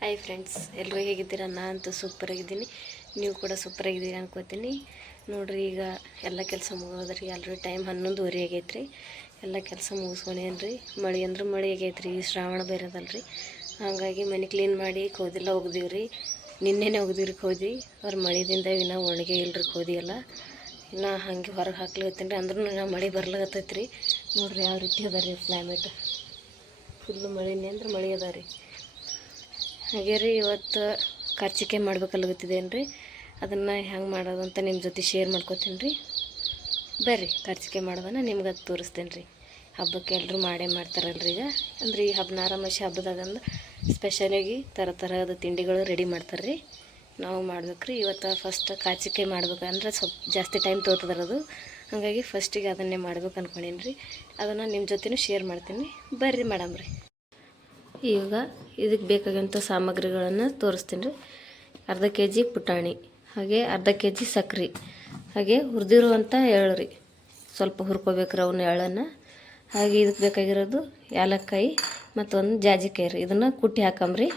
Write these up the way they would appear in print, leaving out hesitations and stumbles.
Hi friends, ಎಲ್ಲರೂ ಹೇಗಿದ್ದೀರಾ? ನಾನಂತೂ ಸೂಪರಾಗಿದ್ದೀನಿ. ನೀವು ಕೂಡ ಸೂಪರಾಗಿದ್ದೀರಾ ಅನ್ಕೋತೀನಿ. ನೋಡಿರಿ, ಈಗ ಎಲ್ಲ ಕೆಲಸ ಮುಗಿದ್ರಿ. ಆಲ್ರೆಡಿ ಟೈಮ್ 11:30 ಆಗೈತ್ರಿ. ಎಲ್ಲ ಕೆಲಸ ಮುಗಿಸ್ಕೊಂಡೇನ್ರಿ. ಮಳೆ ಅಂದ್ರೆ ಮಳೆ ಆಗೈತ್ರಿ. ಶ್ರಾವಣ ಬೇರೆದಲ್ರಿ, ಹಾಗಾಗಿ ಮನೆ ಕ್ಲೀನ್ ಮಾಡಿ ಕೋದೆಲ್ಲ ಒಗ್ದೀವ್ರಿ. ನಿನ್ನೆನೇ ಒಗ್ದೀವ್ರಿ ಕೋದಿ. ಅವ್ರು ಮಳೆದಿಂದ ಇನ್ನೂ ಒಣಗೆ ಇಲ್ರಿ ಕೋದಿ ಎಲ್ಲ. ಇನ್ನು ಹಾಗೆ ಹೊರಗೆ ಹಾಕ್ಲಿಕತ್ತೀನಿ ರೀ. ಅಂದ್ರೂ ನಾ ಮಳೆ ಬರ್ಲಾಗತ್ತೈತ್ರಿ. ನೋಡಿರಿ ಯಾವ ರೀತಿ ಅದ ರೀ ಕ್ಲೈಮೇಟ್. ಫುಲ್ಲು ಮಳೆನೇ ಅಂದ್ರೆ ಮಳೆ ಅದ ರೀ. ಹಾಗೆ ರೀ, ಇವತ್ತು ಕರ್ಚಿಕಾಯಿ ಮಾಡ್ಬೇಕಲ್ಗತ್ತಿದ್ದೇನೆ ರೀ. ಅದನ್ನು ಹೆಂಗೆ ಮಾಡೋದು ಅಂತ ನಿಮ್ಮ ಜೊತೆ ಶೇರ್ ಮಾಡ್ಕೊತೀನಿ ರೀ. ಬರ್ರಿ, ಕರ್ಚಿಕಾಯಿ ಮಾಡೋದನ್ನು ನಿಮ್ಗೆ ಅದು ತೋರಿಸ್ತೇನೆ ರೀ. ಹಬ್ಬಕ್ಕೆ ಎಲ್ಲರೂ ಮಾಡೇ ಮಾಡ್ತಾರಲ್ರಿ ಈಗ. ಅಂದ್ರೆ ಈ ಹಬ್ಬ ನಾರಮಸಿ ಹಬ್ಬದಾಗಂದು ಸ್ಪೆಷಲಾಗಿ ಥರದ ತಿಂಡಿಗಳು ರೆಡಿ ಮಾಡ್ತಾರೆ ರೀ. ನಾವು ಮಾಡ್ಬೇಕು ರೀ. ಇವತ್ತು ಫಸ್ಟ್ ಕರ್ಚಿಕಾಯಿ ಮಾಡ್ಬೇಕಂದ್ರೆ ಸ್ವಲ್ಪ ಜಾಸ್ತಿ ಟೈಮ್ ತೊಗೊತದ್ರದು. ಹಾಗಾಗಿ ಫಸ್ಟಿಗೆ ಅದನ್ನೇ ಮಾಡ್ಬೇಕು ಅಂದ್ಕೊಂಡೀನಿ ರೀ. ಅದನ್ನು ನಿಮ್ಮ ಜೊತೆನೂ ಶೇರ್ ಮಾಡ್ತೀನಿ. ಬರ್ರಿ ಮಾಡಮ್ರಿ. ಈಗ ಇದಕ್ಕೆ ಬೇಕಾದಂಥ ಸಾಮಗ್ರಿಗಳನ್ನು ತೋರಿಸ್ತೀನಿ ರೀ. ಅರ್ಧ kg ಪುಟಾಣಿ, ಹಾಗೆ ಅರ್ಧ kg ಸಕ್ರೆ, ಹಾಗೆ ಹುರಿದಿರುವಂಥ ಎಳ್ಳು ರೀ. ಸ್ವಲ್ಪ ಹುರ್ಕೋಬೇಕ್ರಿ ಅವನ್ನ ಎಳ್ಳನ್ನು. ಹಾಗೆ ಇದಕ್ಕೆ ಬೇಕಾಗಿರೋದು ಏಲಕ್ಕಾಯಿ ಮತ್ತು ಒಂದು ಜಾಜಿಕಾಯಿ ರೀ. ಇದನ್ನು ಕುಟ್ಟಿ ಹಾಕಂಬ್ರಿ.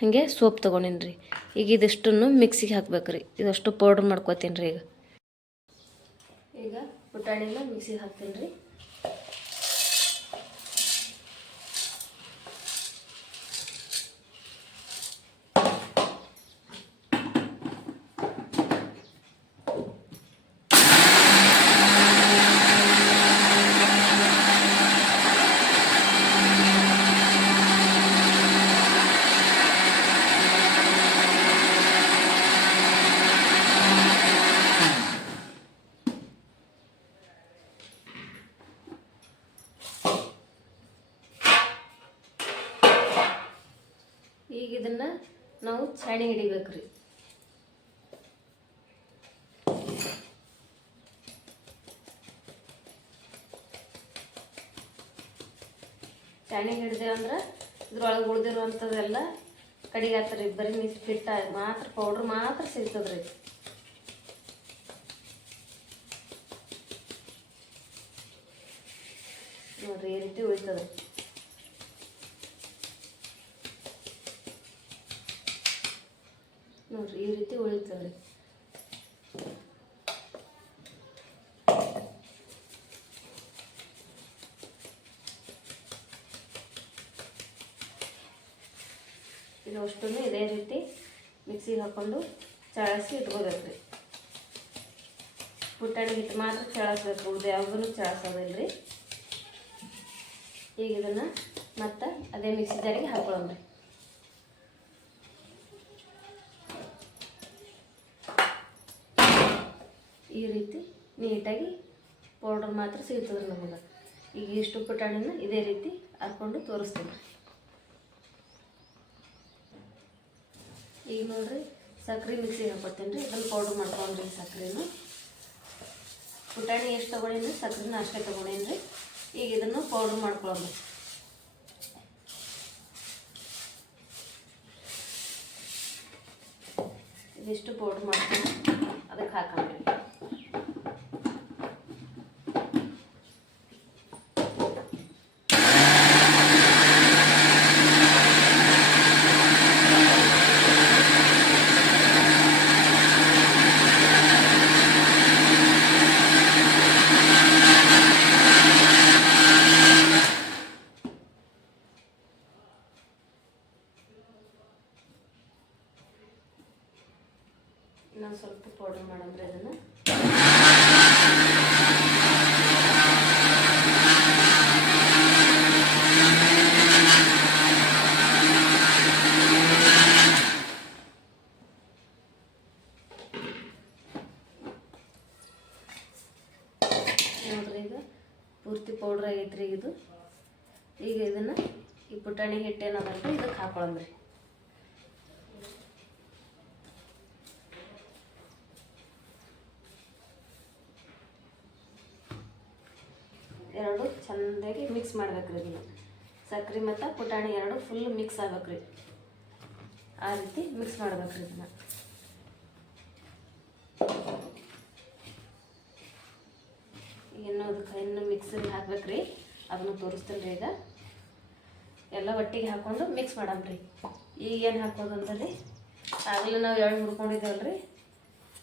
ಹಾಗೆ ಸೋಪ್ ತೊಗೊಂಡಿನಿ ರೀ. ಈಗ ಇದಿಷ್ಟನ್ನು ಮಿಕ್ಸಿಗೆ ಹಾಕ್ಬೇಕ್ರಿ. ಇದಷ್ಟು ಪೌಡ್ರ್ ಮಾಡ್ಕೊತೀನಿ ರೀ. ಈಗ ಪುಟಾಣಿನ ಮಿಕ್ಸಿಗೆ ಹಾಕ್ತೀನಿ ರೀ. ಈಗ ಇದನ್ನು ನಾವು ಛಾಣಿ ಹಿಡಿಬೇಕು ರೀ. ಛಾಣಿ ಹಿಡಿದೇವಂದ್ರೆ ಇದ್ರೊಳಗೆ ಉಳಿದಿರುವಂಥದ್ದೆಲ್ಲ ಕಡಿಗೆ ಆಗ್ತಾರೆ. ಬರೀ ಮಿಕ್ಸ್ ಹಿಟ್ಟ ಮಾತ್ರ, ಪೌಡ್ರ್ ಮಾತ್ರ ಸಿಗ್ತದೆ ರೀ. ನೋಡಿರಿ, ಈ ರೀತಿ ಉಳಿತದೆ. ನೋಡಿರಿ, ಈ ರೀತಿ ಉಳಿತದೆ. ಇದು ಅಷ್ಟನ್ನು ಇದೇ ರೀತಿ ಮಿಕ್ಸಿಗೆ ಹಾಕ್ಕೊಂಡು ಚಳಸಿ ಇಟ್ಕೋಬೇಕು ರೀ. ಪುಟಾಣಿ ಹಿಟ್ಟು ಮಾತ್ರ ಚಳಸ್ಬೇಕು, ಉಳಿದು ಯಾವುದೂ ಚಳಸೋದಿಲ್ಲ ರೀ. ಈಗ ಇದನ್ನು ಮತ್ತು ಅದೇ ಮಿಕ್ಸಿ ಜಾರಿಗೆ ಹಾಕೊಳ್ಳೋಣ್ರಿ. ಈ ರೀತಿ ನೀಟಾಗಿ ಪೌಡ್ರ್ ಮಾತ್ರ ಸಿಗ್ತದೆ ನಮಗೆ. ಈಗ ಇಷ್ಟು ಪುಟಾಣಿನ ಇದೇ ರೀತಿ ಹಾಕ್ಕೊಂಡು ತೋರಿಸ್ತೀನಿ. ಈಗ ನೋಡಿರಿ, ಸಕ್ರೆ ಮಿಕ್ಸಿಗೆ ಹಾಕೋತೀನಿ ರೀ. ಇದನ್ನು ಪೌಡ್ರ್ ಮಾಡ್ಕೊಂಡ್ರಿ. ಸಕ್ರೆನ ಪುಟಾಣಿ ಎಷ್ಟು ತೊಗೊಂಡೇನಿ ರೀ, ಸಕ್ರೆನ ಅಷ್ಟೇ ತೊಗೊಂಡೇನಿ ರೀ. ಈಗ ಇದನ್ನು ಪೌಡ್ರ್ ಮಾಡ್ಕೊಳ್ಳೋದು. ಇದಿಷ್ಟು ಪೌಡ್ರ್ ಮಾಡ್ಕೊಂಡು ಅದಕ್ಕೆ ಹಾಕೊಂಡ್ರಿ. ಇನ್ನೊಂದು ಸ್ವಲ್ಪ ಪೌಡರ್ ಮಾಡಂದ್ರೆ ಅದನ್ನು ನೋಡ್ರಿ. ಈಗ ಪೂರ್ತಿ ಪೌಡ್ರ್ ಆಗೈತ್ರಿ ಇದು. ಈಗ ಇದನ್ನು ಈ ಪುಟಾಣಿ ಹಿಟ್ಟೇನದಲ್ರಿ ಇದಕ್ಕೆ ಹಾಕೊಳ್ಳಂದ್ರಿ. ಎರಡು ಚೆಂದಾಗಿ ಮಿಕ್ಸ್ ಮಾಡ್ಬೇಕ್ರಿ. ಇದನ್ನು ಸಕ್ರೆ ಮತ್ತು ಪುಟಾಣಿ ಎರಡು ಫುಲ್ ಮಿಕ್ಸ್ ಆಗ್ಬೇಕ್ರಿ. ಆ ರೀತಿ ಮಿಕ್ಸ್ ಮಾಡ್ಬೇಕ್ರಿ. ಇದನ್ನು ಇನ್ನು ಅದಕ್ಕೆ ಇನ್ನು ಮಿಕ್ಸರ್ಗೆ ಹಾಕ್ಬೇಕ್ರಿ. ಅದನ್ನು ತೋರಿಸ್ತೇನೆ ರೀ. ಈಗ ಎಲ್ಲ ಒಟ್ಟಿಗೆ ಹಾಕ್ಕೊಂಡು ಮಿಕ್ಸ್ ಮಾಡಮ್ರಿ. ಈಗ ಏನು ಹಾಕೋದು ಅಂತಂದ್ರೆ ಆಗಲೇ ನಾವು ಎಳ್ಳು ಹುರ್ಕೊಂಡಿದ್ದೇವಲ್ರಿ,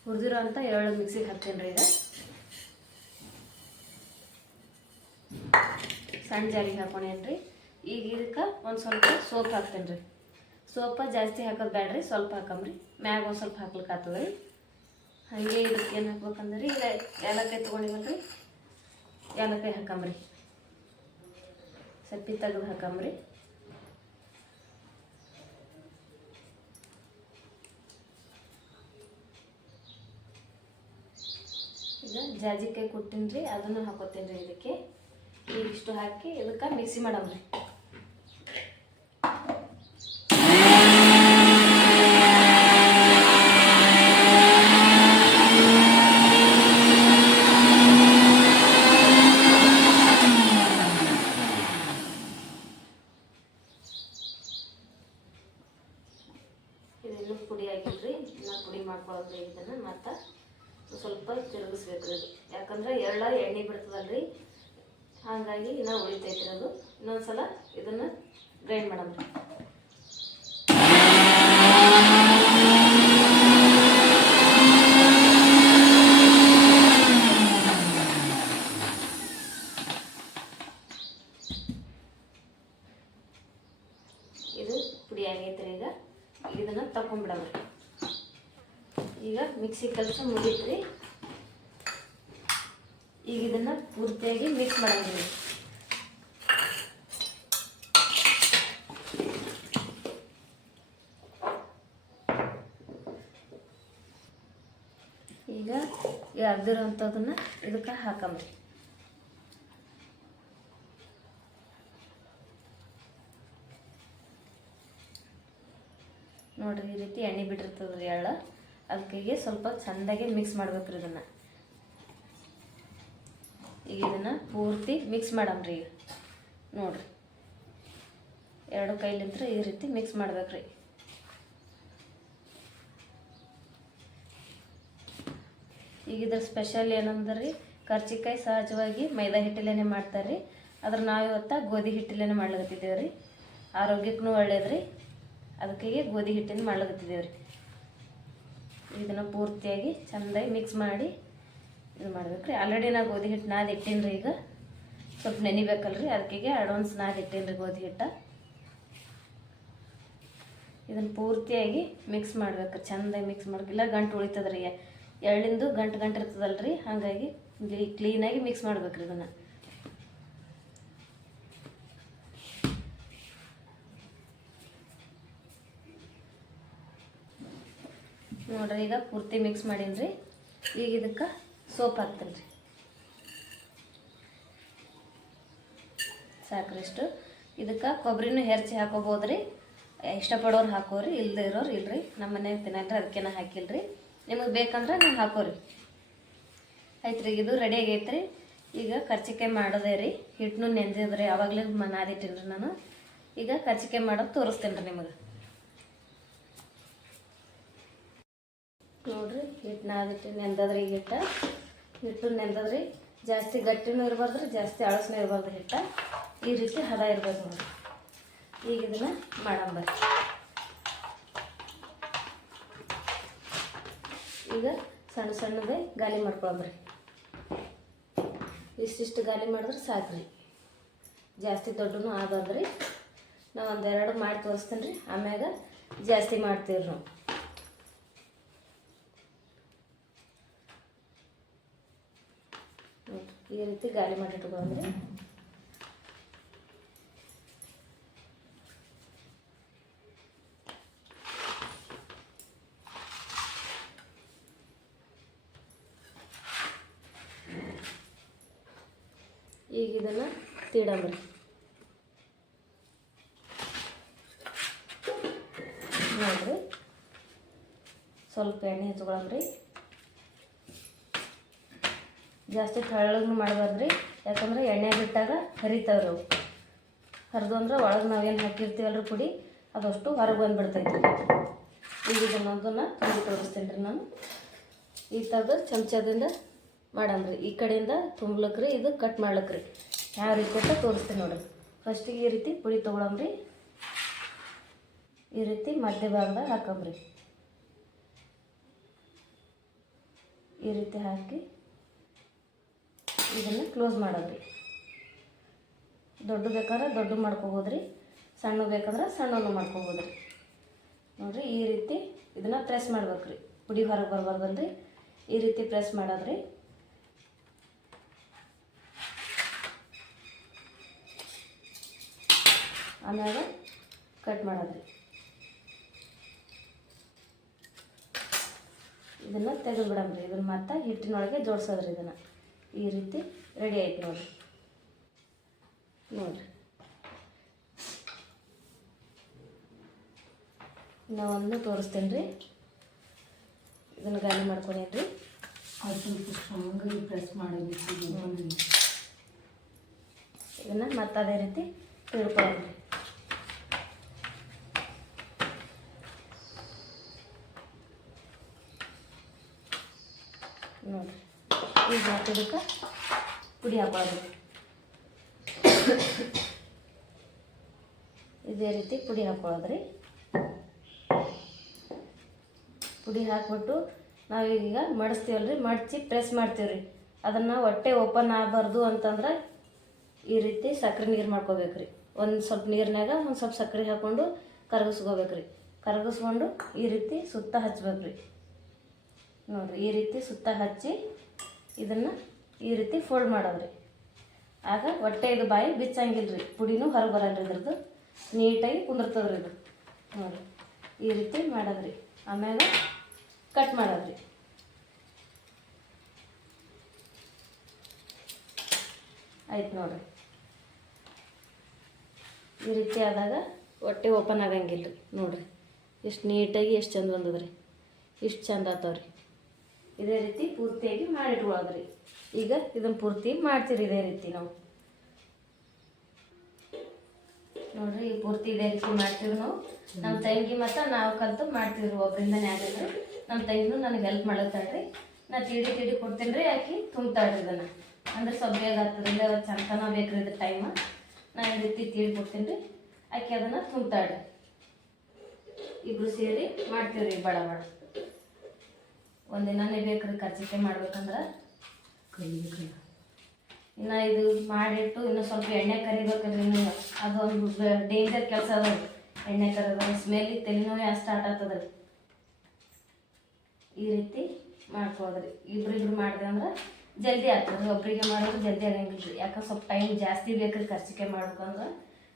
ಹುರಿದಿರೋ ಅಂತ ಎಳ್ಳು ಮಿಕ್ಸಿಗೆ ಹಾಕ್ತೀನಿ ರೀ. ಈಗ ಸಣ್ಣ ಜಾರಿಗೆ ಹಾಕೊಂಡೇನ್ರಿ. ಈಗ ಇದಕ್ಕೆ ಒಂದು ಸ್ವಲ್ಪ ಸೋಪ್ ಹಾಕ್ತೇನೆ ರೀ. ಸೋಪ ಜಾಸ್ತಿ ಹಾಕೋದು ಬೇಡ್ರಿ, ಸ್ವಲ್ಪ ಹಾಕಮ್ರಿ. ಮ್ಯಾಗ ಒಂದು ಸ್ವಲ್ಪ ಹಾಕ್ಲಿಕ್ಕೆ ಆಗ್ತದೆ ರೀ. ಹಾಗೆ ಇದಕ್ಕೆ ಏನು ಹಾಕ್ಬೇಕಂದ್ರೆ ಈಗ ಏಲಕ್ಕಾಯಿ ತೊಗೊಂಡಿವಲ್ರಿ, ಏಲಕ್ಕಾಯಿ ಹಾಕಮ್ರಿ. ಸಪ್ಪಿ ತೆಗೆದು ಹಾಕಮ್ರಿ. ಈಗ ಜಾಜಿಕಾಯಿ ಕೊಟ್ಟಿನಿ ರೀ, ಅದನ್ನು ಹಾಕೋತೀನಿ ರೀ ಇದಕ್ಕೆ. ಈಗ ಇಷ್ಟು ಹಾಕಿ ಇದಕ್ಕೆ ಮಿಕ್ಸಿ ಮಾಡಮ್ರಿ. ಇದನ್ನು ಪುಡಿ ಆಗಿಲ್ರಿ, ಇನ್ನು ಪುಡಿ ಮಾಡ್ಕೊಳ್ಳೋದ್ರಿ. ಇದನ್ನು ಮತ್ತು ಸ್ವಲ್ಪ ತಿರುಗಿಸ್ಬೇಕ್ರಿ ಅದು, ಯಾಕಂದ್ರೆ ಎಣ್ಣೆ ಬಿಡ್ತದಲ್ರಿ, ಹಾಗಾಗಿ ಇನ್ನೂ ಉಳಿತೈತ್ರಿ ಅದು. ಇನ್ನೊಂದ್ಸಲ ಇದನ್ನು ಗ್ರೈಂಡ್ ಮಾಡಮ್ರಿ. ಇದು ಪುಡಿ ಆಗೈತ್ರಿ. ಈಗ ಇದನ್ನು ತಗೊಂಡ್ಬಿಡಮ್ರಿ. ಈಗ ಮಿಕ್ಸಿ ಕೆಲಸ ಮುಗೀತ್ರಿ. ಈಗ ಇದನ್ನು ಪೂರ್ತಿಯಾಗಿ ಮಿಕ್ಸ್ ಮಾಡಂಗಿಲ್ಲ. ಈಗ ಅರ್ದಿರೋಂಥದನ್ನ ಇದಕ್ಕೆ ಹಾಕಮ್ರಿ. ನೋಡ್ರಿ, ಈ ರೀತಿ ಎಣ್ಣೆ ಬಿಟ್ಟಿರ್ತದ್ರಿ ಎಳ್ಳು. ಅದಕ್ಕೆ ಸ್ವಲ್ಪ ಚೆಂದಾಗಿ ಮಿಕ್ಸ್ ಮಾಡ್ಬೇಕ್ರಿ ಇದನ್ನು. ಈಗ ಇದನ್ನು ಪೂರ್ತಿ ಮಿಕ್ಸ್ ಮಾಡಮ್ರಿ. ಈಗ ನೋಡ್ರಿ, ಎರಡು ಕೈಲಿಂತ್ರ ಈ ರೀತಿ ಮಿಕ್ಸ್ ಮಾಡ್ಬೇಕ್ರಿ. ಈಗ ಇದ್ರ ಸ್ಪೆಷಲ್ ಏನಂದ್ರೆ ಕರ್ಚಿಕಾಯಿ ಸಹಜವಾಗಿ ಮೈದಾ ಹಿಟ್ಟಲ್ಲೇ ಮಾಡ್ತಾರೆ ರೀ. ಆದ್ರೆ ನಾವು ಇವತ್ತು ಗೋಧಿ ಹಿಟ್ಟಲ್ಲೇ ಮಾಡ್ಲಕತ್ತಿದ್ದೇವೆ ರೀ. ಆರೋಗ್ಯಕ್ಕೂ ಒಳ್ಳೇದ್ರಿ, ಅದಕ್ಕೆ ಗೋಧಿ ಹಿಟ್ಟಿಂದ ಮಾಡ್ಲಕತ್ತಿದ್ದೇವೆ ರೀ. ಇದನ್ನು ಪೂರ್ತಿಯಾಗಿ ಚೆಂದಾಗಿ ಮಿಕ್ಸ್ ಮಾಡಿ ಇದು ಮಾಡ್ಬೇಕ್ರಿ. ಆಲ್ರೆಡಿ ನಾ ಗೋಧಿ ಹಿಟ್ಟು ನಾದಿ ಇಟ್ಟೀನಿ ರೀ. ಈಗ ಸ್ವಲ್ಪ ನೆನಿಬೇಕಲ್ರಿ, ಅದಕ್ಕೆ ಅಡ್ವಾನ್ಸ್ ನಾದಿ ಇಟ್ಟೀನಿ ರೀ ಗೋಧಿ ಹಿಟ್ಟು. ಇದನ್ನು ಪೂರ್ತಿಯಾಗಿ ಮಿಕ್ಸ್ ಮಾಡ್ಬೇಕು, ಚೆಂದಾಗಿ ಮಿಕ್ಸ್ ಮಾಡ್ಕಿಲ್ಲ ಗಂಟು ಉಳಿತದ್ರಿ. ಎಳ್ಳಿಂದು ಗಂಟು ಇರ್ತದಲ್ರಿ, ಹಾಗಾಗಿ ಕ್ಲೀನಾಗಿ ಮಿಕ್ಸ್ ಮಾಡ್ಬೇಕ್ರಿ ಇದನ್ನು. ನೋಡ್ರಿ, ಈಗ ಪೂರ್ತಿ ಮಿಕ್ಸ್ ಮಾಡೀನಿ. ಈಗ ಇದಕ್ಕೆ ಸೋಪ್ ಹಾಕ್ತೀನಿ ರೀ. ಸಾಕ್ರಿ ಇಷ್ಟು. ಇದಕ್ಕೆ ಕೊಬ್ಬರಿನೂ ಹೆರ್ಚಿ ಹಾಕೋಬೋದ್ರಿ, ಇಷ್ಟಪಡೋರು ಹಾಕೋರಿ, ಇಲ್ಲದೆ ಇರೋರು ಇಲ್ರಿ. ನಮ್ಮ ಮನೆಯಾಗ ತಿನ್ನಲ್ರಿ, ಅದಕ್ಕೆ ನಾ ಹಾಕಿಲ್ರಿ. ನಿಮಗೆ ಬೇಕಂದ್ರೆ ನೀವು ಹಾಕೋರಿ. ಆಯ್ತು ರೀ, ಇದು ರೆಡಿ ಆಗೈತೆ ರೀ. ಈಗ ಕರ್ಚಿಕಾಯಿ ಮಾಡೋದೇ ರೀ. ಹಿಟ್ಟನ್ನು ನೆಂದಿದ್ರಿ, ಆವಾಗಲೇ ನಾದಿಟ್ಟಿನಿ ರೀ ನಾನು. ಈಗ ಕರ್ಚಿಕಾಯಿ ಮಾಡೋದು ತೋರಿಸ್ತೇನೆ ರೀ ನಿಮಗೆ. ನೋಡ್ರಿ, ಹಿಟ್ಟು ನಾದಿಟ್ಟು ನೆಂದದ್ರಿ. ಈಗ ಹಿಟ್ಟು ನೆಂದದ್ರಿ. ಜಾಸ್ತಿ ಗಟ್ಟಿನೂ ಇರಬಾರ್ದ್ರಿ, ಜಾಸ್ತಿ ಅಳಸನೂ ಇರಬಾರ್ದು. ಹಿಟ್ಟು ಈ ರೀತಿ ಹದ ಇರ್ಬೇಕು ನೋಡ್ರಿ. ಈಗ ಇದನ್ನು ಮಾಡಂಬರ್ರಿ. ಈಗ ಸಣ್ಣ ಸಣ್ಣದೇ ಗಾಲಿ ಮಾಡ್ಕೊಳಂಬ್ರಿ. ಇಷ್ಟಿಷ್ಟು ಗಾಲಿ ಮಾಡಿದ್ರೆ ಸಾಕ್ರಿ, ಜಾಸ್ತಿ ದೊಡ್ಡನೂ ಆಗಬಾರ್ದ್ರಿ. ನಾವು ಒಂದೆರಡು ಮಾಡಿ ತೋರಿಸ್ತೀನಿ ರೀ, ಆಮ್ಯಾಗ ಜಾಸ್ತಿ ಮಾಡ್ತೀವಿ ನಾವು. ಈ ರೀತಿ ಗಾಲಿ ಮಾಡಿ ಇಟ್ಕೊಂಡ್ರಿ. ಈಗ ಇದನ್ನು ತೀಡಂಬ್ರಿ. ನೋಡ್ರಿ, ಸ್ವಲ್ಪ ಎಣ್ಣೆ ಹಚ್ಕೊಳಂಬ್ರಿ. ಜಾಸ್ತಿ ತೆಳ್ಳಗೂ ಮಾಡಬಾರ್ದ್ರಿ, ಯಾಕಂದ್ರೆ ಎಣ್ಣೆ ಬಿಟ್ಟಾಗ ಹರಿತಾವ್ರಿ ಅವು. ಹರಿದು ಅಂದ್ರೆ ಒಳಗೆ ನಾವೇನು ಹಾಕಿರ್ತೀವಲ್ರಿ ಪುಡಿ, ಅದಷ್ಟು ಹೊರಗೆ ಬಂದುಬಿಡ್ತೈತಿ. ಈಗ ಇದನ್ನು ತುಂಬಿ ತೋರಿಸ್ತೀನಿ ರೀ ನಾನು. ಈ ಥರದ ಚಮಚದಿಂದ ಮಾಡಂಬ್ರಿ. ಈ ಕಡೆಯಿಂದ ತುಂಬ್ಲಕ್ರಿ, ಇದು ಕಟ್ ಮಾಡ್ಲಕ್ರಿ. ಯಾವ ರೀತಿ ಅಂತ ತೋರಿಸ್ತೀನಿ ನೋಡ್ರಿ. ಫಸ್ಟಿಗೆ ಈ ರೀತಿ ಪುಡಿ ತೊಗೊಳಂಬ್ರಿ. ಈ ರೀತಿ ಮಧ್ಯ ಭಾಗದಾಗ ಹಾಕೊಂಬ್ರಿ. ಈ ರೀತಿ ಹಾಕಿ ಇದನ್ನು ಕ್ಲೋಸ್ ಮಾಡೋದ್ರಿ. ದೊಡ್ಡ ಬೇಕಾದ್ರೆ ದೊಡ್ಡ ಮಾಡ್ಕೋಬೋದ್ರಿ, ಸಣ್ಣ ಬೇಕಾದ್ರೆ ಸಣ್ಣನು ಮಾಡ್ಕೋಬೋದ್ರಿ. ನೋಡಿರಿ ಈ ರೀತಿ ಇದನ್ನು ಪ್ರೆಸ್ ಮಾಡ್ಬೇಕ್ರಿ. ಪುಡಿ ಹೊರಗೆ ಬರಬಾರ್ದಲ್ರಿ, ಈ ರೀತಿ ಪ್ರೆಸ್ ಮಾಡೋದ್ರಿ. ಆಮೇಲೆ ಕಟ್ ಮಾಡೋದ್ರಿ. ಇದನ್ನು ತೆಗೆದು ಬಿಡಮ್ರಿ. ಇದನ್ನು ಮತ್ತೆ ಹಿಟ್ಟಿನೊಳಗೆ ಜೋಡಿಸೋದ್ರಿ. ಇದನ್ನು ಈ ರೀತಿ ರೆಡಿ ಆಯ್ತು ನೋಡಿರಿ. ಒಂದು ತೋರಿಸ್ತೇನೆ ರೀ. ಇದನ್ನು ಗಾಳಿ ಮಾಡ್ಕೊಂಡೇನ್ರಿ. ಅದು ಸ್ವಲ್ಪ ಸ್ಟ್ರಾಂಗಾಗಿ ಪ್ರೆಸ್ ಮಾಡಬೇಕು. ಇದನ್ನು ಮತ್ತೆ ಅದೇ ರೀತಿ ತಿಳ್ಕೊಳ್ಳಿ. ನೋಡಿರಿ ಈಗ ಇದಕ್ಕೆ ಪುಡಿ ಹಾಕೊಳ್ಳೋದು. ಇದೇ ರೀತಿ ಪುಡಿ ಹಾಕೊಳ್ಳೋದ್ರಿ. ಪುಡಿ ಹಾಕ್ಬಿಟ್ಟು ನಾವೀಗ ಮಡಿಸ್ತೀವಲ್ರಿ, ಮಡಚಿ ಪ್ರೆಸ್ ಮಾಡ್ತೀವ್ರಿ. ಅದನ್ನು ಹೊಟ್ಟೆ ಓಪನ್ ಆಗಬಾರ್ದು ಅಂತಂದ್ರೆ ಈ ರೀತಿ ಸಕ್ಕರೆ ನೀರು ಮಾಡ್ಕೋಬೇಕ್ರಿ. ಒಂದು ಸ್ವಲ್ಪ ನೀರಿನಾಗ ಒಂದು ಸ್ವಲ್ಪ ಸಕ್ಕರೆ ಹಾಕ್ಕೊಂಡು ಕರಗಿಸ್ಕೋಬೇಕ್ರಿ. ಕರಗಿಸ್ಕೊಂಡು ಈ ರೀತಿ ಸುತ್ತ ಹಚ್ಬೇಕ್ರಿ. ನೋಡಿರಿ ಈ ರೀತಿ ಸುತ್ತ ಹಚ್ಚಿ ಇದನ್ನು ಈ ರೀತಿ ಫೋಲ್ಡ್ ಮಾಡೋದ್ರಿ. ಆಗ ಹೊಟ್ಟೆ ಇದು ಬಾಯಿ ಬಿಚ್ಚಂಗಿಲ್ಲ ರೀ, ಪುಡಿನೂ ಹೊರಗೆ ಬರಲ್ರಿ. ಇದ್ರದ್ದು ನೀಟಾಗಿ ಕುಂದಿರ್ತದ್ರಿ ಇದು. ನೋಡಿರಿ ಈ ರೀತಿ ಮಾಡೋದ್ರಿ. ಆಮೇಲೆ ಕಟ್ ಮಾಡೋದ್ರಿ. ಆಯ್ತು ನೋಡಿರಿ. ಈ ರೀತಿ ಆದಾಗ ಹೊಟ್ಟೆ ಓಪನ್ ಆಗಂಗಿಲ್ಲ ರೀ. ನೋಡಿರಿ ಎಷ್ಟು ನೀಟಾಗಿ ಎಷ್ಟು ಚಂದ ಬಂದದ್ರಿ, ಇಷ್ಟು ಚಂದ ಆತವ್ರಿ. ಇದೇ ರೀತಿ ಪೂರ್ತಿಯಾಗಿ ಮಾಡಿಟ್ಕೊಳ್ಳೋದ್ರಿ. ಈಗ ಇದನ್ನು ಪೂರ್ತಿ ಮಾಡ್ತೀರಿ ಇದೇ ರೀತಿ ನಾವು. ನೋಡಿರಿ ಈ ಪೂರ್ತಿ ಇದೇ ರೀತಿ ಮಾಡ್ತೀವಿ ನಾವು. ನಮ್ಮ ತಂಗಿ ಮತ್ತು ನಾವು ಕಲಿತು ಮಾಡ್ತೀವಿ. ಒಬ್ಬರಿಂದನೇ ಆಗಿಲ್ಲ. ನಮ್ಮ ತಂಗಿನೂ ನನಗೆ ಹೆಲ್ಪ್ ಮಾಡತ್ತಾಳ್ರಿ. ನಾ ತಿಡಿ ಕೊಡ್ತೀನಿ ರೀ, ಆಕಿ ತುಂಬ್ತಾಳ್ರಿ ಇದನ್ನು. ಅಂದ್ರೆ ಸ್ವಲ್ಪ ಬೇಗ ಆಗ್ತದೆ, ಇಲ್ಲ ಚಂತನ ಬೇಕ್ರಿ ಇದು ಟೈಮ. ನಾನು ಈ ರೀತಿ ತಿಡಿ ಕೊಡ್ತೀನಿ ರೀ, ಆಕಿ ಅದನ್ನು ತುಂಬ್ತಾಳ್ರಿ. ಇಬ್ಬರು ಸೇರಿ ಮಾಡ್ತೀವಿ ರೀ ಬಡ ಬಡ. ಒಂದಿನೇ ಬೇಕ್ರಿ ಕರ್ಚಿಕೆ ಮಾಡ್ಬೇಕಂದ್ರೆ. ಇನ್ನು ಇದು ಮಾಡಿಟ್ಟು ಇನ್ನು ಸ್ವಲ್ಪ ಎಣ್ಣೆ ಕರಿಬೇಕಲ್ರಿ. ಇನ್ನು ಅದೊಂದು ಡೇಂಜರ್ ಕೆಲಸ ಅದ. ಎಣ್ಣೆ ಕರಿದ ಸ್ಮೆಲ್ ತಲೆನೋವೇ ಸ್ಟಾರ್ಟ್ ಆಗ್ತದ್ರಿ. ಈ ರೀತಿ ಮಾಡ್ಕೋದ್ರಿ. ಇಬ್ರಿಬ್ರು ಮಾಡಿದೆ ಅಂದ್ರೆ ಜಲ್ದಿ ಆಗ್ತದೆ. ಒಬ್ಬರಿಗೆ ಮಾಡೋದು ಜಲ್ದಿ ಆಗಂಗಿಲ್ಲ ರೀ. ಯಾಕಂದ್ರೆ ಸ್ವಲ್ಪ ಟೈಮ್ ಜಾಸ್ತಿ ಬೇಕ್ರಿ ಕರ್ಚಿಕೆ ಮಾಡ್ಬೇಕಂದ್ರೆ.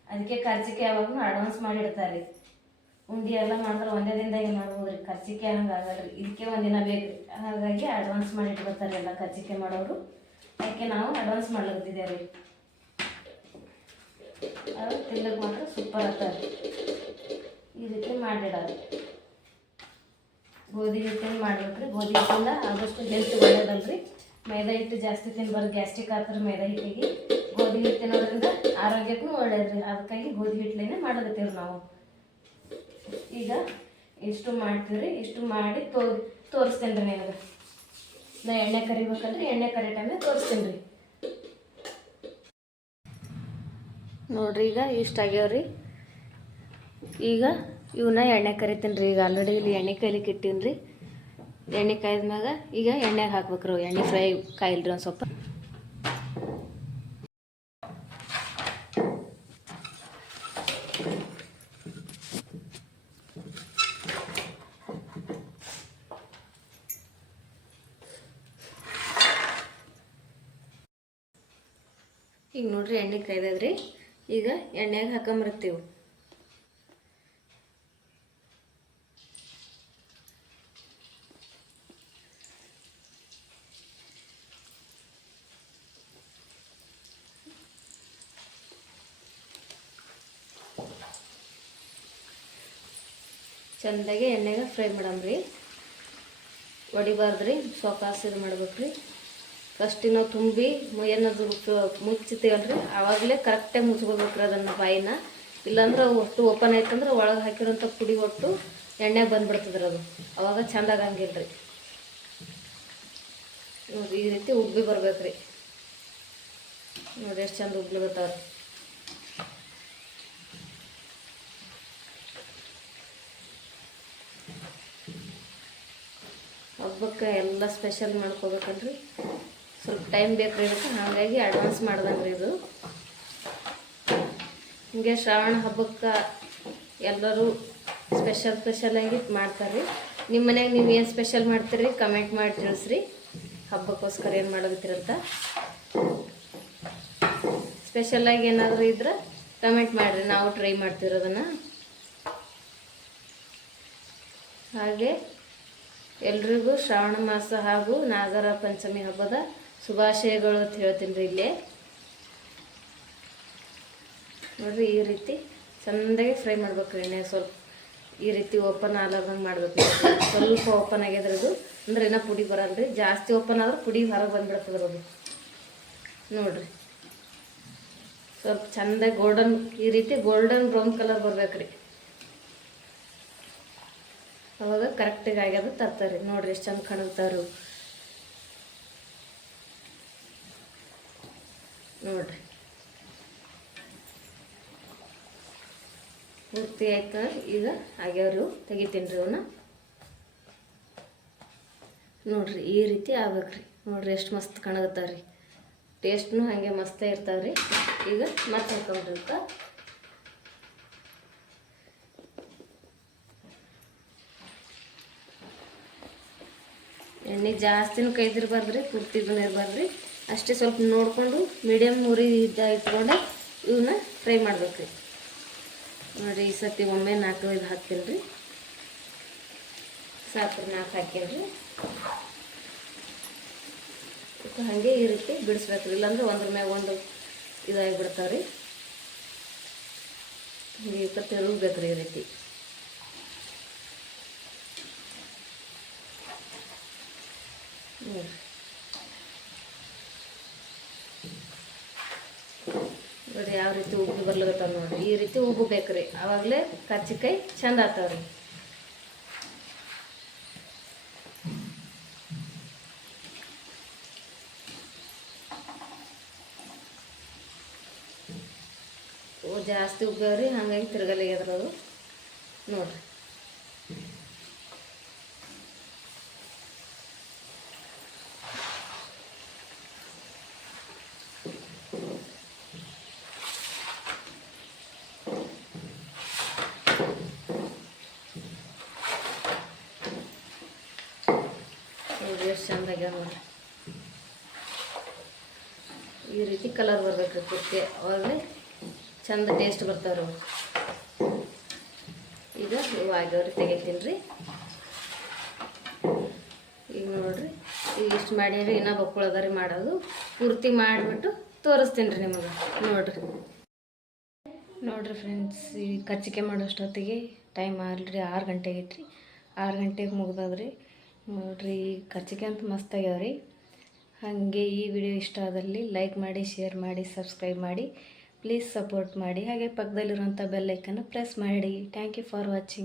ಅದಕ್ಕೆ ಕರ್ಚಿಕೆ ಯಾವಾಗೂ ಅಡ್ವಾನ್ಸ್ ಮಾಡಿಡ್ತಾರೆ. ಉಂಡೆ ಎಲ್ಲ ಮಾಡಿದ್ರೆ ಒಂದೇ ದಿನದಾಗೆ ಮಾಡ್ಬೋದು ರೀ. ಕರ್ಚಿಕೆ ಹಂಗೆ ಆಗಲ್ರಿ, ಇದಕ್ಕೆ ಒಂದಿನ ಬೇಕು ರೀ. ಹಾಗಾಗಿ ಅಡ್ವಾನ್ಸ್ ಮಾಡಿ ಇಟ್ಕೊತಾರೆ ಎಲ್ಲ ಕರ್ಚಿಕೆ ಮಾಡೋರು. ಅದಕ್ಕೆ ನಾವು ಅಡ್ವಾನ್ಸ್ ಮಾಡ್ಲತ್ತಿದ್ದೇವೆ ರೀ. ಅದು ತಿನ್ನಕ್ಕೆ ಮಾತ್ರ ಸೂಪರ್ ಆಗ್ತದೆ. ಈ ರೀತಿ ಮಾಡಿಡೋದು. ಗೋಧಿ ಹಿಟ್ಟಿನ ಮಾಡ್ಬೇಕ್ರಿ. ಗೋಧಿ ಹಿಟ್ಟಿಂದ ಆದಷ್ಟು ಹೆಲ್ತ್ ಒಳ್ಳೇದಲ್ರಿ. ಮೈದಾ ಹಿಟ್ಟು ಜಾಸ್ತಿ ತಿನ್ಬಾರ್ದು, ಗ್ಯಾಸ್ಟ್ರಿಕ್ ಆಗ್ತಾರೆ ಮೈದಾ ಹಿಟ್ಟಿಗೆ. ಗೋಧಿ ಹಿಟ್ಟು ತಿನ್ನೋದ್ರಿಂದ ಆರೋಗ್ಯಕ್ಕೂ ಒಳ್ಳೇದ್ರಿ. ಅದಕ್ಕಾಗಿ ಗೋಧಿ ಹಿಟ್ಟಲೇನೆ ಮಾಡಕತ್ತೀವಿ ನಾವು. ಈಗ ಇಷ್ಟು ಮಾಡ್ತೀವಿ. ಇಷ್ಟು ಮಾಡಿ ತೋರಿಸ್ತೇನೆ ರೀ ನಿಮಗೆ. ನಾ ಎಣ್ಣೆ ಕರಿಬೇಕಲ್ರಿ, ಎಣ್ಣೆ ಕರಿ ಟೈಮೇ ತೋರಿಸ್ತೀನಿ ರೀ. ನೋಡಿರಿ ಈಗ ಇಷ್ಟು ಆಗ್ಯಾವ್ರಿ. ಈಗ ಇವನ್ನ ಎಣ್ಣೆ ಕರಿತೀನಿ ರೀ. ಈಗ ಆಲ್ರೆಡಿ ಇಲ್ಲಿ ಎಣ್ಣೆ ಕಾಯ್ಲಿಕ್ಕೆ ಇಟ್ಟೀನಿ ರೀ. ಎಣ್ಣೆ ಕಾಯ್ದ್ಮ್ಯಾಗ ಈಗ ಎಣ್ಣೆಗೆ ಹಾಕ್ಬೇಕ್ರಿ. ಎಣ್ಣೆ ಫ್ರೈ ಕಾಯಿಲ್ರಿ ಒಂದು ಸ್ವಲ್ಪ. ಈಗ ನೋಡ್ರಿ ಎಣ್ಣೆ ಕಾಯ್ದದ್ರಿ. ಈಗ ಎಣ್ಣೆಗೆ ಹಾಕೊಂಬರ್ತೀವಿ. ಚೆಂದಾಗಿ ಎಣ್ಣೆಗೆ ಫ್ರೈ ಮಾಡಮ್ರಿ. ಹೊಡಿಬಾರ್ದ್ರಿ, ಸೊಕಾಸ್ ಇದು ಮಾಡ್ಬೇಕ್ರಿ. ಫಸ್ಟಿಗೆ ನಾವು ತುಂಬಿ ಏನಾದ್ರು ಮುಚ್ಚಿತೀವಲ್ರಿ, ಆವಾಗಲೇ ಕರೆಕ್ಟಾಗಿ ಮುಚ್ಕೋಬೇಕ್ರಿ ಅದನ್ನು ಬಾಯಿನ. ಇಲ್ಲಾಂದ್ರೆ ಒಟ್ಟು ಓಪನ್ ಆಯ್ತಂದ್ರೆ ಒಳಗೆ ಹಾಕಿರೋಂಥ ಪುಡಿ ಒಟ್ಟು ಎಣ್ಣೆಗೆ ಬಂದುಬಿಡ್ತದ್ರಿ. ಅದು ಅವಾಗ ಚೆಂದ ಆಗಂಗಿಲ್ಲ ರೀ. ನೋಡಿ ಈ ರೀತಿ ಉಬ್ಬಿ ಬರ್ಬೇಕ್ರಿ. ನೋಡಿ ಎಷ್ಟು ಚಂದ ಉಬ್ಲಿ ಬರ್ತಾವ್ರಿ. ಹಬ್ಬಕ್ಕೆ ಎಲ್ಲ ಸ್ಪೆಷಲ್ ಮಾಡ್ಕೋಬೇಕಲ್ರಿ, ಸ್ವಲ್ಪ ಟೈಮ್ ಬೇಕು ಇದಕ್ಕೆ, ಹಾಗಾಗಿ ಅಡ್ವಾನ್ಸ್ ಮಾಡ್ದಂಗೆ ಇದು. ಹಿಂಗೆ ಶ್ರಾವಣ ಹಬ್ಬಕ್ಕೆ ಎಲ್ಲರೂ ಸ್ಪೆಷಲಾಗಿ ಮಾಡ್ತಾರೆ. ನಿಮ್ಮ ಮನ್ಯಾಗ ನೀವು ಏನು ಸ್ಪೆಷಲ್ ಮಾಡ್ತೀರಿ ಕಮೆಂಟ್ ಮಾಡಿ ತಿಳಿಸ್ರಿ. ಹಬ್ಬಕ್ಕೋಸ್ಕರ ಏನು ಮಾಡೋಗತ್ತೀರಂತ ಸ್ಪೆಷಲಾಗಿ ಏನಾದರೂ ಇದ್ರೆ ಕಮೆಂಟ್ ಮಾಡಿರಿ, ನಾವು ಟ್ರೈ ಮಾಡ್ತಿರೋದನ್ನು. ಹಾಗೆ ಎಲ್ರಿಗೂ ಶ್ರಾವಣ ಮಾಸ ಹಾಗೂ ನಾಗರ ಪಂಚಮಿ ಹಬ್ಬದ ಶುಭಾಶಯಗಳು ಅಂತ ಹೇಳ್ತೀನಿ ರೀ. ಇಲ್ಲೇ ನೋಡಿರಿ, ಈ ರೀತಿ ಚೆಂದಾಗಿ ಫ್ರೈ ಮಾಡ್ಬೇಕು. ಎಣ್ಣೆ ಸ್ವಲ್ಪ ಈ ರೀತಿ ಓಪನ್ ಆಗಲಾರ್ದಂಗೆ ಮಾಡ್ಬೇಕು. ಸ್ವಲ್ಪ ಓಪನ್ ಆಗ್ಯದ್ರದು ಅಂದ್ರೆ ಏನೋ ಪುಡಿ ಬರಲ್ಲ ರೀ. ಜಾಸ್ತಿ ಓಪನ್ ಆದ್ರೆ ಪುಡಿ ಹೊರಗೆ ಬಂದ್ಬಿಡ್ತದ್ರದು. ನೋಡಿರಿ, ಸ್ವಲ್ಪ ಚೆಂದಾಗಿ ಈ ರೀತಿ ಗೋಲ್ಡನ್ ಬ್ರೌನ್ ಕಲರ್ ಬರ್ಬೇಕ್ರಿ. ಅವಾಗ ಕರೆಕ್ಟಾಗಿ ಆಗ್ಯದ ತರ್ತಾರೆ. ನೋಡಿರಿ ಎಷ್ಟು ಚಂದ ಕಾಣುತ್ತಾರು. ನೋಡಿರಿ, ಪೂರ್ತಿ ಆಯ್ತು. ಈಗ ಆಗ್ಯಾವ್ರಿ, ತೆಗಿತೀನಿ ರೀ ಅವನ್ನ. ನೋಡಿರಿ, ಈ ರೀತಿ ಆಗ್ಬೇಕ್ರಿ. ನೋಡಿರಿ ಎಷ್ಟು ಮಸ್ತ್ ಕಾಣಗತ್ತಾವ್ರಿ. ಟೇಸ್ಟ್ನು ಹಾಗೆ ಮಸ್ತೇ ಇರ್ತಾವ್ರಿ. ಈಗ ಮತ್ತೆ ಹಾಕೊಂಡ್ರಿರ್ತ ಎಣ್ಣೆ ಜಾಸ್ತಿನೂ ಕೈದಿರ್ಬಾರ್ದ್ರಿ, ಪೂರ್ತಿದೂ ಇರಬಾರ್ದ್ರಿ. ಅಷ್ಟೇ ಸ್ವಲ್ಪ ನೋಡಿಕೊಂಡು ಮೀಡಿಯಮ್ ಉರಿ ಇಟ್ಕೊಂಡು ಇವನ್ನ ಫ್ರೈ ಮಾಡ್ಬೇಕ್ರಿ. ನೋಡಿ, ಈ ಸತಿ ಒಮ್ಮೆ 4-5 ಹಾಕ್ತೀನಿ ರೀ. ಸಾಕು 4 ಹಾಕೀನಿ ರೀ. ಹಾಗೆ ಈ ರೀತಿ ಬಿಡಿಸ್ಬೇಕ್ರಿ, ಇಲ್ಲಾಂದ್ರೆ ಒಂದ್ರ ಮ್ಯಾಗ ಒಂದು ಇದಾಗಿಬಿಡ್ತಾವ್ರಿ. ಹೀಗೆ ತಿರುಗಬೇಕ್ರಿ ಈ ರೀತಿ. ನೋಡಿ ಯಾವ ರೀತಿ ಉಬ್ಬಿ ಬರ್ಲಾಗತ್ತಾವ. ನೋಡಿರಿ, ಈ ರೀತಿ ಉಬ್ಬಬೇಕ್ರಿ. ಆವಾಗಲೇ ಕರ್ಚಿಕಾಯಿ ಚಂದ ಆಗ್ತಾವ್ರಿ. ಜಾಸ್ತಿ ಉಗ್ಗವ್ರಿ, ಹಾಗಾಗಿ ತಿರ್ಗಲಿಗ್ಯದ್ರದು. ನೋಡಿರಿ, ಎಷ್ಟು ಚಂದಾಗ್ಯಾವ ನೋಡಿರಿ. ಈ ರೀತಿ ಕಲರ್ ಬರ್ಬೇಕ್ರಿ ಪೂರ್ತಿ, ಅವಾಗಲೇ ಚಂದ ಟೇಸ್ಟ್ ಬರ್ತಾವ್ರಿ. ಈಗ ಇವು ಆಗ್ಯಾವ್ರಿ, ತೆಗಿತೀನಿ ರೀ. ಈಗ ನೋಡಿರಿ, ಈಗ ಇಷ್ಟು ಮಾಡೀನಿ. ಇನ್ನೂ ಬಕ್ಕುಳದ ಮಾಡೋದು. ಪೂರ್ತಿ ಮಾಡಿಬಿಟ್ಟು ತೋರಿಸ್ತೀನಿ ರೀ ನಿಮಗೆ. ನೋಡಿರಿ ಫ್ರೆಂಡ್ಸ್, ಈ ಕಚ್ಚಿಕೆ ಮಾಡೋಷ್ಟೊತ್ತಿಗೆ ಟೈಮ್ ಆಗಲ್ರಿ 6 ಗಂಟೆ ಆಗೈತ್ರಿ. 6 ಗಂಟೆಗೆ ಮುಗ್ದದ್ರಿ. ನೋಡಿರಿ, ಕಚ್ಚಿಕೆ ಅಂತ ಮಸ್ತ್ ಆಗ್ಯಾವ್ರಿ. ಹಾಗೆ ಈ ವಿಡಿಯೋ ಇಷ್ಟ ಆದಲ್ಲಿ ಲೈಕ್ ಮಾಡಿ, ಶೇರ್ ಮಾಡಿ, ಸಬ್ಸ್ಕ್ರೈಬ್ ಮಾಡಿ. ಪ್ಲೀಸ್ ಸಪೋರ್ಟ್ ಮಾಡಿ. ಹಾಗೆ ಪಕ್ಕದಲ್ಲಿರುವಂಥ ಬೆಲ್ ಐಕನ್ನ ಪ್ರೆಸ್ ಮಾಡಿ. Thank you for watching.